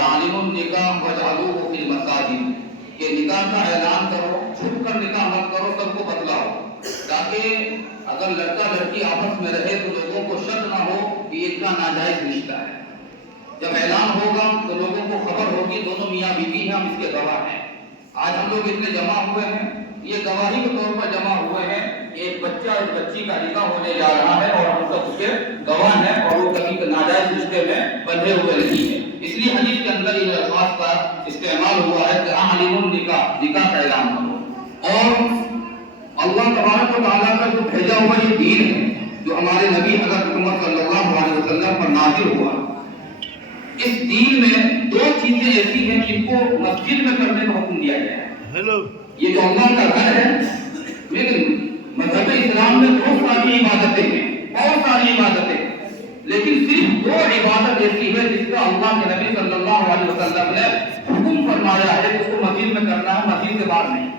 عالم النکاح وجعلوه فی المساجد کہ نکاح کا اعلان کرو، چھپ کر نکاح مت کرو، سب کو بتلاؤ، تاکہ اگر لڑکا لڑکی آپس میں رہے تو لوگوں کو شک نہ ہو کہ یہ اتنا ناجائز رشتہ ہے۔ جب اعلان ہوگا تو لوگوں کو خبر ہوگی دونوں میاں بیوی ہیں، ہم اس کے گواہ ہیں۔ آج ہم لوگ اتنے جمع ہوئے ہیں، یہ گواہی کے طور پر جمع ہوئے ہیں کہ ایک بچہ اور بچی کا نکاح ہونے جا رہا ہے اور ہم سب اس کے گواہ ہیں، اور وہ کبھی ناجائز رشتے میں بندھے ہوئے نہیں ہیں۔ اس لیے حدیث کے اندر یہ الفاظ کا استعمال ہوا ہے کہ عالم النکاح، نکاح کا اعلان کرو۔ اور اللہ تبارک و تعالیٰ کا جو بھیجا ہوا یہ دین ہے، جو ہمارے نبی حضرت محمد صلی اللہ علیہ وسلم پر نازل ہوا، اس دین میں دو چیزیں ایسی ہیں جن کو مسجد میں کرنے کا حکم دیا گیا ہے۔ یہ جو اللہ کا گھر ہے، لیکن مذہب اسلام میں بہت ساری عبادتیں ہیں، بہت ساری عبادتیں، لیکن صرف دو عبادت ایسی ہے جس کا اللہ کے نبی صلی اللہ علیہ وسلم نے حکم فرمایا ہے کہ وہ مسجد میں کرنا ہے، مسجد کے باہر نہیں۔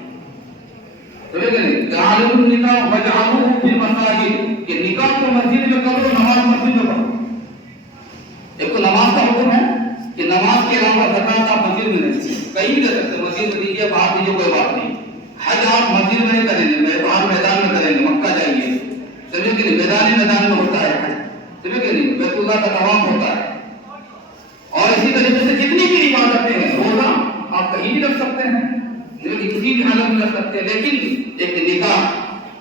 جعلوا النکاح وجعلوه فی المساجد کہ نکاح کو مسجد میں کرو، نماز مسجد میں پڑھو۔ ایک تو نماز کا حکم ہے کہ نماز کے علاوہ زکات آپ مسجد میں نہیں دیجیے، کہیں بھی دے سکتے، مسجد میں دیجیے، باہر دیجیے، کوئی بات نہیں۔ حج آپ مسجد میں نہیں کریں گے، باہر میدان میں کریں گے، مکہ جائیے، سمجھے کہ نہیں، میدان میں ہوتا ہے حج، سمجھے کہ نہیں، بیت اللہ کا طواف ہوتا ہے۔ اور اسی طریقے سے جتنی بھی عبادتیں ہیں، روزہ آپ کہیں بھی رکھ سکتے ہیں، لیکن کسی بھی حالت میں رکھ سکتے ہیں، لیکن ایک نکاح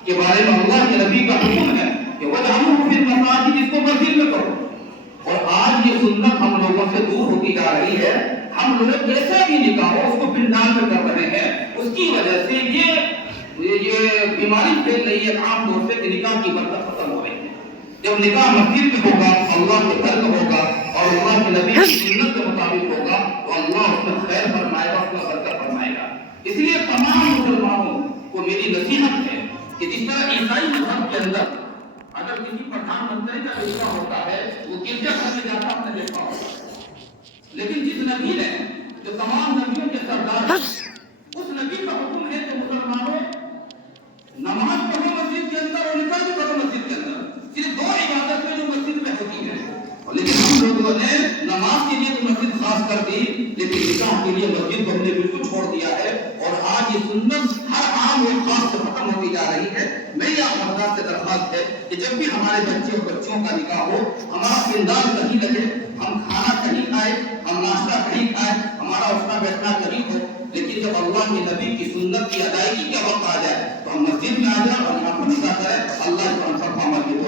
کے بارے میں اللہ کے نبی کا حکم ہے کہ وجعلوه فی المساجد، جس کو مسجد میں کرو۔ اور آج یہ سنت ہم لوگوں سے دور ہوتی جا رہی ہے، ہم لوگ جیسا بھی نکاح ہو اس کو پنڈال میں کر رہے ہیں، اس کی وجہ سے یہ بیماری پھیل رہی ہے عام طور سے کہ نکاح کی برکت ختم ہو رہی ہے۔ جب نکاح مسجد میں ہوگا، اللہ کے گھر میں ہوگا اور اللہ کے نبی کی سنت کے مطابق ہوگا تو اللہ اس میں خیر فرمائے گا، اس میں برکت فرمائے گا۔ اس لیے تمام مسلمانوں کو میری نصیحت ہے کہ جس طرح عیسائی مذہب کے اندر اگر کسی پردھان منتری کا رشتہ ہوتا ہے وہ گرجا گھر میں جاتا ہم نے دیکھا ہوگا، لیکن جس نبی نے جو تمام نبیوں کے سردار ہے، اس نبی کا حکم ہے کہ مسلمانوں نماز پڑھو مسجد کے اندر اور نکاح بھی کرو مسجد کے اندر۔ صرف دو عبادتیں جو مسجد میں ہوتی ہیں، لیکن ہم لوگوں نے نماز کے لیے تو مسجد خاص کر دی، لیکن نکاح کے لیے مسجد کو ہم نے بالکل چھوڑ دیا ہے، اور آج یہ سنت ہر عام اور خاص سے ختم ہوتی جا رہی ہے۔ میری آپ حضرات سے درخواست ہے کہ جب بھی ہمارے بچے اور بچیوں کا نکاح ہو، ہمارا پنڈال کہیں لگے، ہم کھانا کہیں کھائیں، ہم ناشتہ کہیں کھائیں، ہمارا اٹھنا بیٹھنا کہیں ہو، لیکن جب اللہ کے نبی کی سنت کی ادائیگی کا وقت آ جائے تو ہم مسجد میں آ جائیں اور یہاں پر نکاح کریں۔ اللہ کو ہم سب کو عمل کی